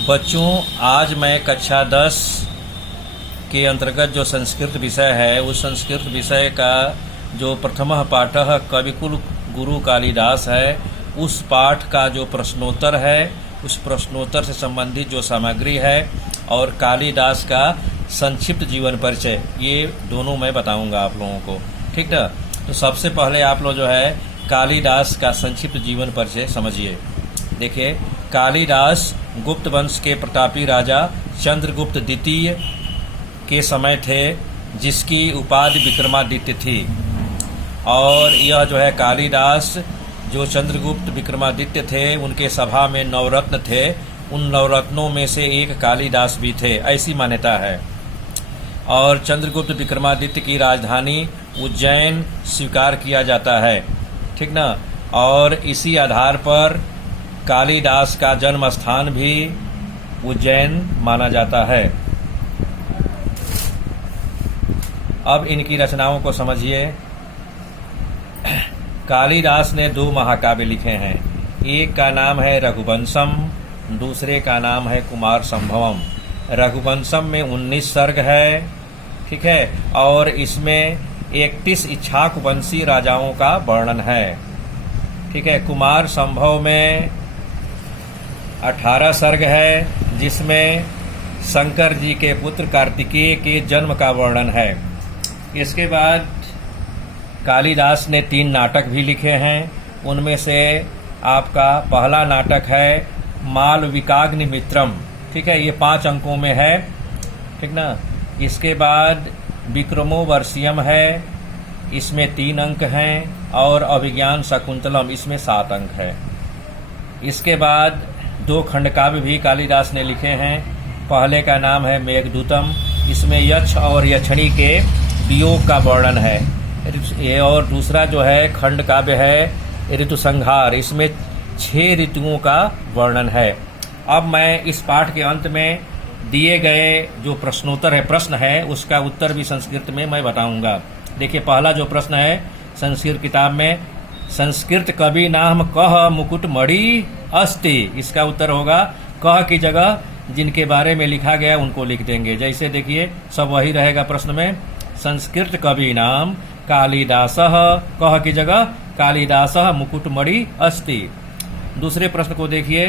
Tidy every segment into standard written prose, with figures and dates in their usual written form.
बच्चों, आज मैं कक्षा 10 के अंतर्गत जो संस्कृत विषय है उस संस्कृत विषय का जो प्रथमः पाठः कविकुल गुरु कालिदास है उस पाठ का जो प्रश्नोत्तर है उस प्रश्नोत्तर से संबंधित जो सामग्री है और कालिदास का संक्षिप्त जीवन परिचय, ये दोनों मैं बताऊंगा आप लोगों को। ठीक ना। तो सबसे पहले आप लोग जो है कालिदास का संक्षिप्त जीवन परिचय समझिए। देखिए, कालिदास गुप्त वंश के प्रतापी राजा चंद्रगुप्त द्वितीय के समय थे, जिसकी उपाधि विक्रमादित्य थी। और यह जो है कालिदास जो चंद्रगुप्त विक्रमादित्य थे उनके सभा में नवरत्न थे, उन नवरत्नों में से एक कालिदास भी थे, ऐसी मान्यता है। और चंद्रगुप्त विक्रमादित्य की राजधानी उज्जैन स्वीकार किया जाता है। ठीक ना। और इसी आधार पर कालिदास का जन्म स्थान भी उज्जैन माना जाता है। अब इनकी रचनाओं को समझिए। कालिदास ने 2 महाकाव्य लिखे हैं। एक का नाम है रघुवंशम, दूसरे का नाम है कुमार संभवम। रघुवंशम में 19 सर्ग है, ठीक है, और इसमें 31 इक्ष्वाकुवंशी राजाओं का वर्णन है। ठीक है। कुमार संभव में 18 सर्ग है, जिसमें शंकर जी के पुत्र कार्तिकेय के जन्म का वर्णन है। इसके बाद कालिदास ने 3 नाटक भी लिखे हैं। उनमें से आपका पहला नाटक है मालविकाग्निमित्रम। ठीक है, ये 5 अंकों में है। ठीक ना। इसके बाद विक्रमोर्वशीयम है, इसमें 3 अंक हैं, और अभिज्ञान शकुंतलम, इसमें 7 अंक है। इसके बाद 2 खंडकाव्य भी कालिदास ने लिखे हैं। पहले का नाम है मेघदूतम, इसमें यक्ष और यक्षिणी के वियोग का वर्णन है। और दूसरा जो है खंड काव्य है ऋतु संहार, इसमें 6 ऋतुओं का वर्णन है। अब मैं इस पाठ के अंत में दिए गए जो प्रश्नोत्तर है, प्रश्न है, उसका उत्तर भी संस्कृत में मैं बताऊंगा। देखिए, पहला जो प्रश्न है संस्कृत किताब में, संस्कृत कवि नाम कह मुकुट मणि अस्ति, इसका उत्तर होगा कह की जगह जिनके बारे में लिखा गया उनको लिख देंगे। जैसे देखिए, सब वही रहेगा प्रश्न में, संस्कृत कवि नाम कालिदासः, कह की जगह कालिदासः मुकुटमणि अस्ति। दूसरे प्रश्न को देखिए,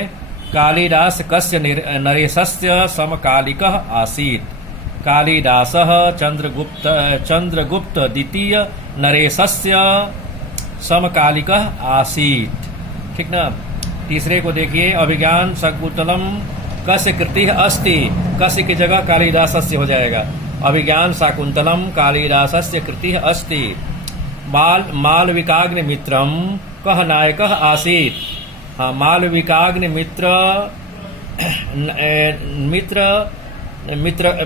कालिदास कस्य नरेशस्य समकालिकः आसीत्। कालिदासः चंद्रगुप्त द्वितीय नरेशस्य समकालिकः आसीत्। ठीक ना। तीसरे को देखिए, अभिज्ञान शकुंतलम कस्य कृतिः अस्ति, कस्य की जगह कालिदासस्य हो जाएगा, अभिज्ञान शाकुंतलम कालिदासस्य कृतिः अस्ति। मालविकाग्निमित्रम कः नायकः आसीत्। हाँ, मालविकाग्निमित्र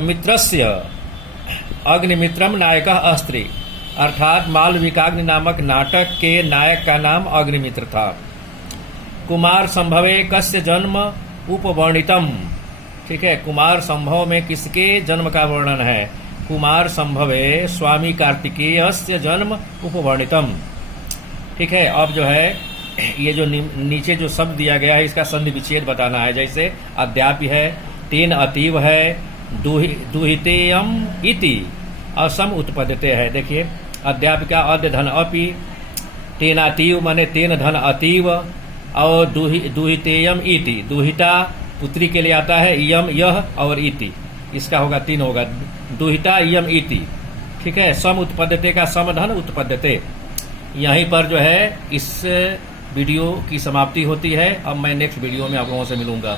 मित्रस्य अग्निमित्रम नायकः अस्ति, अर्थात मालविकाग्नि नामक नाटक के नायक का नाम अग्निमित्र था। कुमार संभवे कस्य जन्म उपवर्णितम। ठीक है, कुमार संभव में किसके जन्म का वर्णन है, कुमार संभवे स्वामी कार्तिकेयस्य जन्म उपवर्णितम। ठीक है। अब जो है ये जो नीचे जो शब्द दिया गया है इसका संधि विच्छेद बताना है। जैसे अद्यापि है, तेन अतीव है, दुहितेयम इति, असम उत्पद्यते है। देखिए, अद्यापि का अद्य धन अपि, तेनातीव माने तेन धन अतीव, और दुहितेयम इति, दुहिता पुत्री के लिए आता है, यम यह और इति, इसका होगा 3 होगा, दुहिता यम इति। ठीक है। सम उत्पद्यते का समधन उत्पद्यते। यहीं पर जो है इस वीडियो की समाप्ति होती है। अब मैं नेक्स्ट वीडियो में आप लोगों से मिलूंगा।